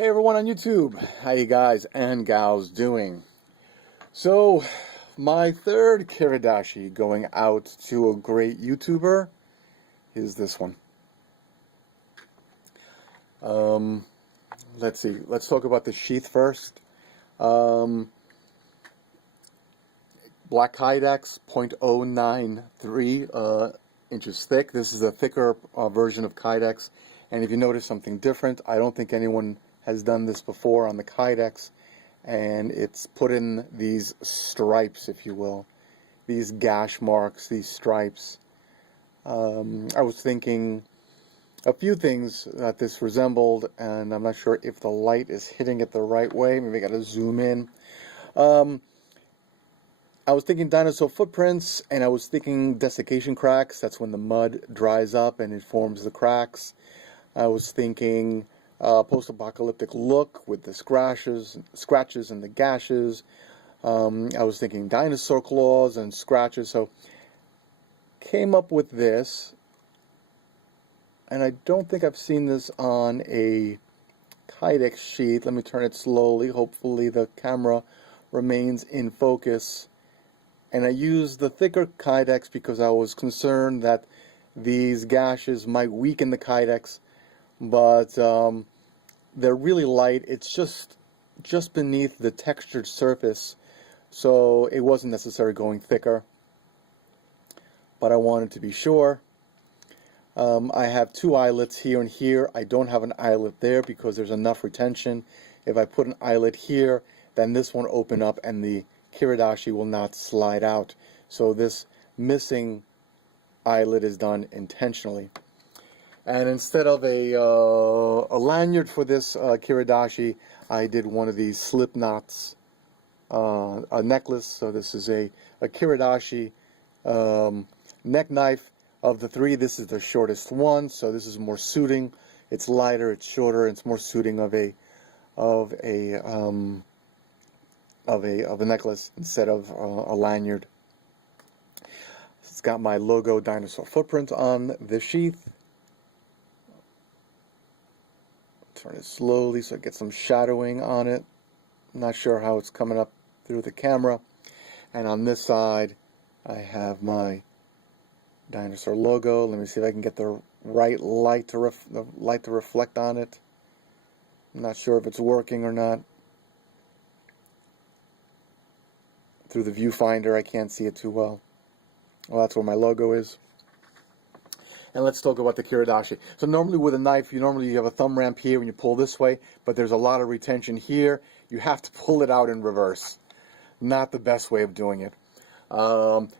Hey everyone on YouTube, how you guys and gals doing? So, my third Kiridashi going out to a great YouTuber is this one. Let's see, let's talk about the sheath first. Black Kydex, 0.093 inches thick. This is a thicker version of Kydex, and if you notice something different, I don't think anyone has done this before on the Kydex, and it's put in these stripes, if you will, these gash marks, these stripes. I was thinking a few things that this resembled, and I'm not sure if the light is hitting it the right way. Maybe I got to zoom in. I was thinking dinosaur footprints, and I was thinking desiccation cracks. That's when the mud dries up and it forms the cracks. I was thinking post-apocalyptic look with the scratches and the gashes. I was thinking dinosaur claws and scratches. So came up with this, and I don't think I've seen this on a Kydex sheet. Let me turn it slowly. Hopefully the camera remains in focus. And I used the thicker Kydex because I was concerned that these gashes might weaken the Kydex, but they're really light. It's just beneath the textured surface, so it wasn't necessary going thicker, but I wanted to be sure. I have two eyelets here and here. I don't have an eyelet there because there's enough retention. If I put an eyelet here, then this won't open up and the Kiridashi will not slide out. So this missing eyelet is done intentionally. And instead of a lanyard for this Kiridashi, I did one of these slip knots, a necklace. So this is a Kiridashi neck knife. Of the three, this is the shortest one. So this is more suiting. It's lighter, it's shorter, it's more suiting of a necklace instead of a lanyard. It's got my logo dinosaur footprint on the sheath. Turn it slowly so I get some shadowing on it. I'm not sure how it's coming up through the camera. And on this side, I have my dinosaur logo. Let me see if I can get the right light to reflect on it. I'm not sure if it's working or not. Through the viewfinder, I can't see it too well. Well, that's where my logo is. And let's talk about the Kiridashi. So normally with a knife, you have a thumb ramp here when you pull this way, but there's a lot of retention here. You have to pull it out in reverse. Not the best way of doing it.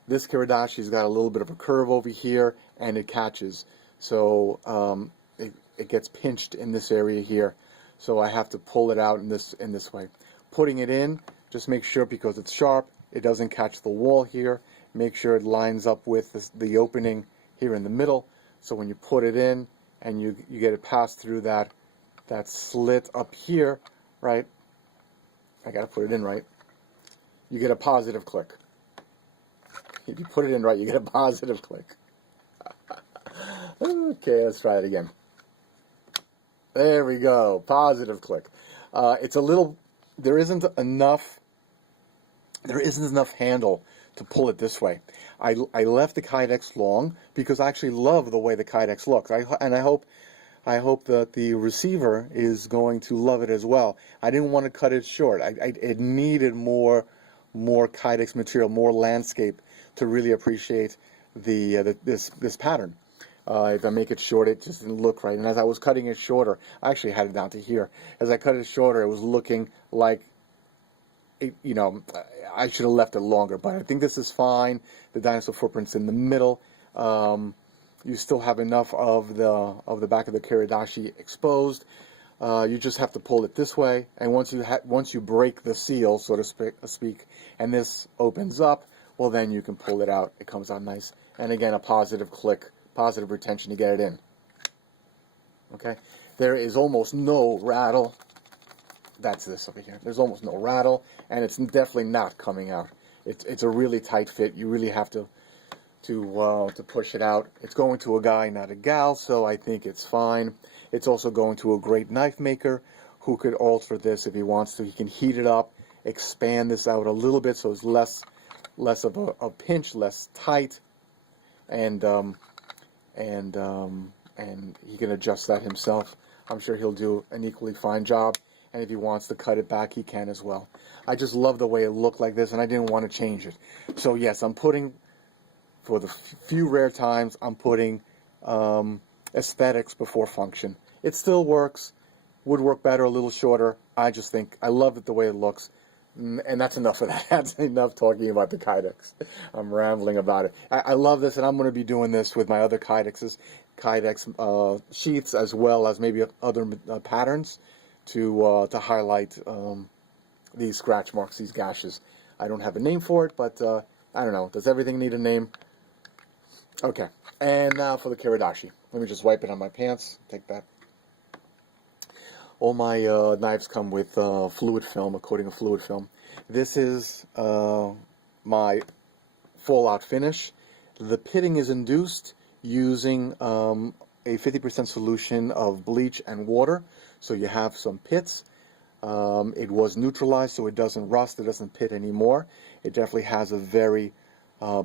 This Kiridashi's got a little bit of a curve over here, and it catches. So it gets pinched in this area here. So I have to pull it out in this way. Putting it in, just make sure, because it's sharp, it doesn't catch the wall here. Make sure it lines up with the opening here in the middle. So when you put it in and you get it passed through that slit up here, right? I got to put it in right. You get a positive click. If you put it in right, you get a positive click. Okay, let's try it again. There we go, positive click. It's a little. There isn't enough handle to pull it this way. I left the Kydex long because I actually love the way the Kydex looks. I hope that the receiver is going to love it as well. I didn't want to cut it short. It needed more Kydex material, more landscape to really appreciate this pattern. If I make it short, it just didn't look right. And as I was cutting it shorter, I actually had it down to here. As I cut it shorter, it was looking like, you know, I should have left it longer, but I think this is fine. The dinosaur footprint's in the middle. You still have enough of the back of the Kiridashi exposed. You just have to pull it this way, and once you break the seal, so to speak, and this opens up, well, then you can pull it out. It comes out nice, and again, a positive click, positive retention to get it in. Okay, there is almost no rattle. That's this over here. There's almost no rattle, and it's definitely not coming out. It's a really tight fit. You really have to push it out. It's going to a guy, not a gal, so I think it's fine. It's also going to a great knife maker who could alter this if he wants to. He can heat it up, expand this out a little bit so it's less of a pinch, less tight, and he can adjust that himself. I'm sure he'll do an equally fine job. And if he wants to cut it back, he can as well. I just love the way it looked like this, and I didn't want to change it. So yes, I'm putting, for the few rare times, I'm putting aesthetics before function. It still works. Would work better a little shorter. I just think, I love it the way it looks. And that's enough of that. That's enough talking about the Kydex. I'm rambling about it. I love this, and I'm going to be doing this with my other Kydex sheaths, as well as maybe other patterns to highlight these scratch marks, these gashes. I don't have a name for it, but I don't know. Does everything need a name? Okay. And now for the Kiridashi. Let me just wipe it on my pants. Take that. All my knives come with fluid film, a coating of fluid film. This is my fallout finish. The pitting is induced using a 50% solution of bleach and water, so you have some pits. It was neutralized so it doesn't rust, it doesn't pit anymore. It definitely has a very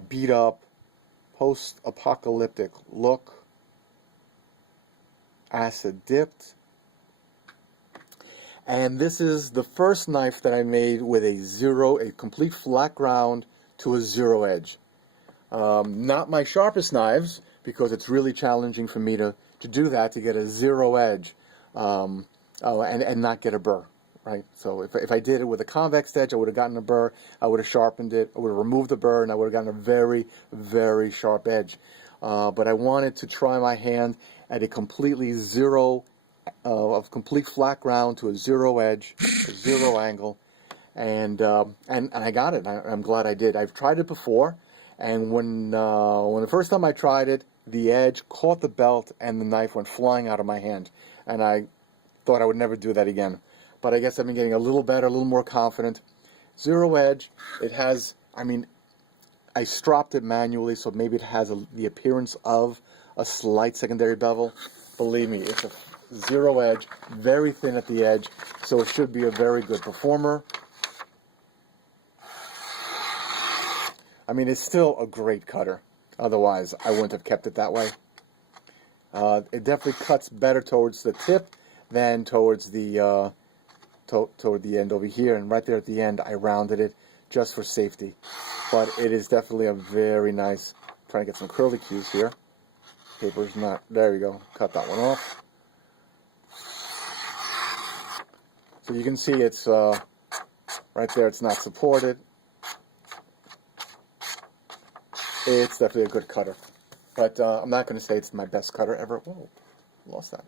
beat up, post-apocalyptic look. Acid dipped. And this is the first knife that I made with a complete flat ground to a zero edge. Not my sharpest knives, because it's really challenging for me to do that, to get a zero edge and not get a burr, right? So if I did it with a convex edge, I would have gotten a burr, I would have sharpened it, I would have removed the burr, and I would have gotten a very, very sharp edge. But I wanted to try my hand at a completely zero of complete flat ground to a zero edge, a zero angle, and I got it. I'm glad I did. I've tried it before, and when the first time I tried it, the edge caught the belt and the knife went flying out of my hand, and I thought I would never do that again. But I guess I've been getting a little better, a little more confident. Zero edge. It has, I mean, I stropped it manually, so maybe it has the appearance of a slight secondary bevel. Believe me, it's a zero edge, very thin at the edge, so it should be a very good performer. I mean, it's still a great cutter. Otherwise, I wouldn't have kept it that way. It definitely cuts better towards the tip than towards the toward the end over here. And right there at the end, I rounded it just for safety. But it is definitely a very nice. Trying to get some curly cues here. Paper's not. There we go. Cut that one off. So you can see it's right there. It's not supported. It's definitely a good cutter, but I'm not going to say it's my best cutter ever. Whoa, lost that.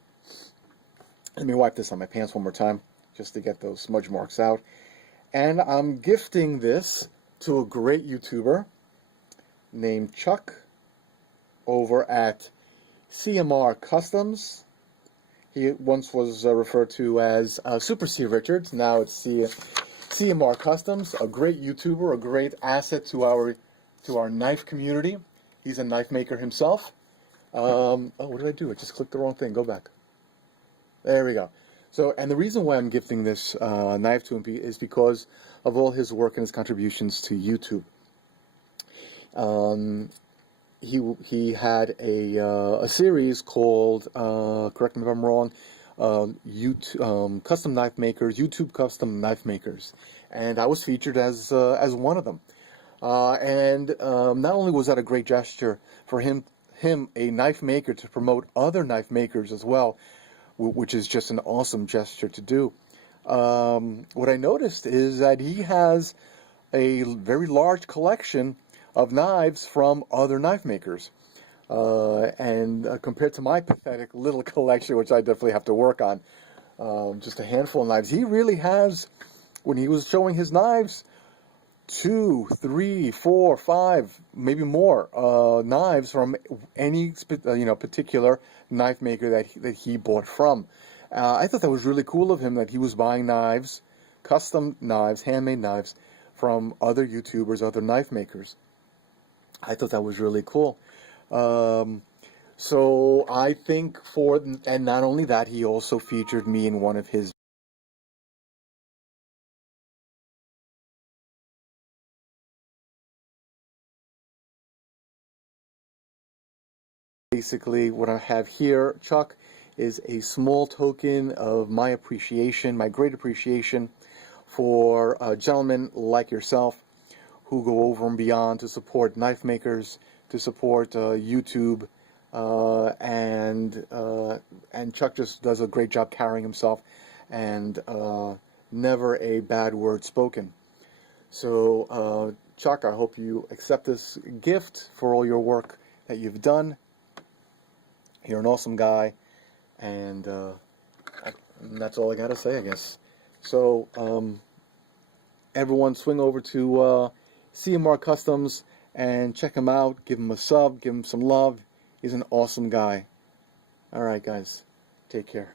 Let me wipe this on my pants one more time, just to get those smudge marks out. And I'm gifting this to a great YouTuber named Chuck over at CMR Customs. He once was referred to as Super C Richards. Now it's CMR Customs, a great YouTuber, a great asset to our knife community. He's a knife maker himself. Oh, what did I do? I just clicked the wrong thing. Go back. There we go. So, and the reason why I'm gifting this knife to him is because of all his work and his contributions to YouTube. He had a series called, correct me if I'm wrong, Custom Knife Makers, YouTube Custom Knife Makers, and I was featured as one of them. And not only was that a great gesture for him, a knife maker, to promote other knife makers as well, which is just an awesome gesture to do. What I noticed is that he has a very large collection of knives from other knife makers. And compared to my pathetic little collection, which I definitely have to work on, just a handful of knives, he really has, when he was showing his knives, 2, 3, 4, 5, maybe more knives from any particular knife maker that he bought from. I thought that was really cool of him, that he was buying knives, custom knives, handmade knives from other YouTubers, other knife makers. I thought that was really cool. So I think and not only that, he also featured me in one of his Basically, what I have here, Chuck, is a small token of my appreciation, my great appreciation for gentlemen like yourself who go over and beyond to support knife makers, to support YouTube, and Chuck just does a great job carrying himself, and never a bad word spoken. So, Chuck, I hope you accept this gift for all your work that you've done. You're an awesome guy, and that's all I gotta say, I guess. So, everyone swing over to CMR Customs and check him out. Give him a sub, give him some love. He's an awesome guy. Alright, guys. Take care.